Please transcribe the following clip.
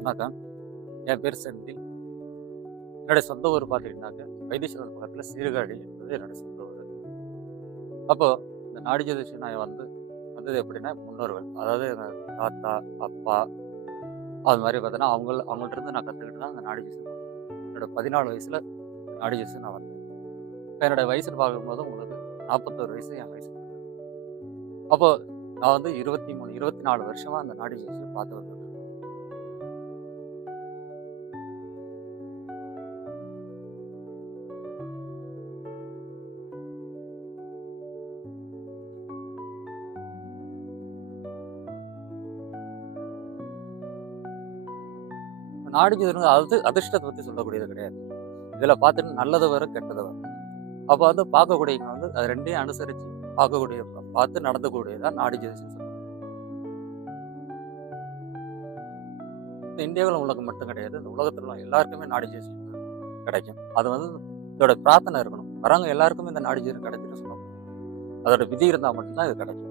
வணக்கம். என் பேர் செந்தில். என்னுடைய சொந்த ஊர் பார்த்துக்கிட்டீங்கன்னாக்க, வைத்தீஸ்வரன் பக்கத்தில சீர்காழி என்பது என்னுடைய சொந்த ஊரு. அப்போ இந்த நாடி ஜோதிஷம் நான் வந்தது எப்படின்னா, முன்னோர்கள். அதாவது எங்க தாத்தா, அப்பா அது மாரி பார்த்தீங்கன்னா, அவங்கள்ட்டருந்து நான் கத்துக்கிட்டு தான் அந்த நாடி ஜோசியம் என்னோட 14 வயசுல நாடி ஜோசியம் நான் வந்தேன். இப்ப என்னோட வயசுன்னு பார்க்கும்போது உங்களுக்கு 41 வயசு என் வயசு. அப்போ நான் வந்து 23, 24 வருஷமா அந்த நாடி ஜோசியம் பார்த்து வந்துட்டுருக்கேன். நாடி ஜோதிடம் அது அதிர்ஷ்டத்த பத்தி சொல்லக்கூடியது கிடையாது. இதில பார்த்துட்டு நல்லது வரும், கெட்டது வரும். அப்போ வந்து பார்க்கக்கூடியவங்க வந்து அது 2யும் அனுசரிச்சு பார்க்கக்கூடிய பார்த்து நடத்தக்கூடியதான் நாடி ஜோதிஷம் சொல்லுவாங்க. இந்த இந்தியாவுல உள்ளவங்க மட்டும் கிடையாது. இந்த உலகத்துல உள்ள எல்லாருக்குமே நாடி ஜோதிஷம் கிடைக்கும். அது வந்து இதோட பிரார்த்தனை இருக்கணும். வரவங்க எல்லாருக்குமே இந்த நாடி ஜோதிடம் கிடைக்கும்னு சொல்ல முடியாது. அதோட விதி இருந்தா மட்டும் தான் இது கிடைக்கும்.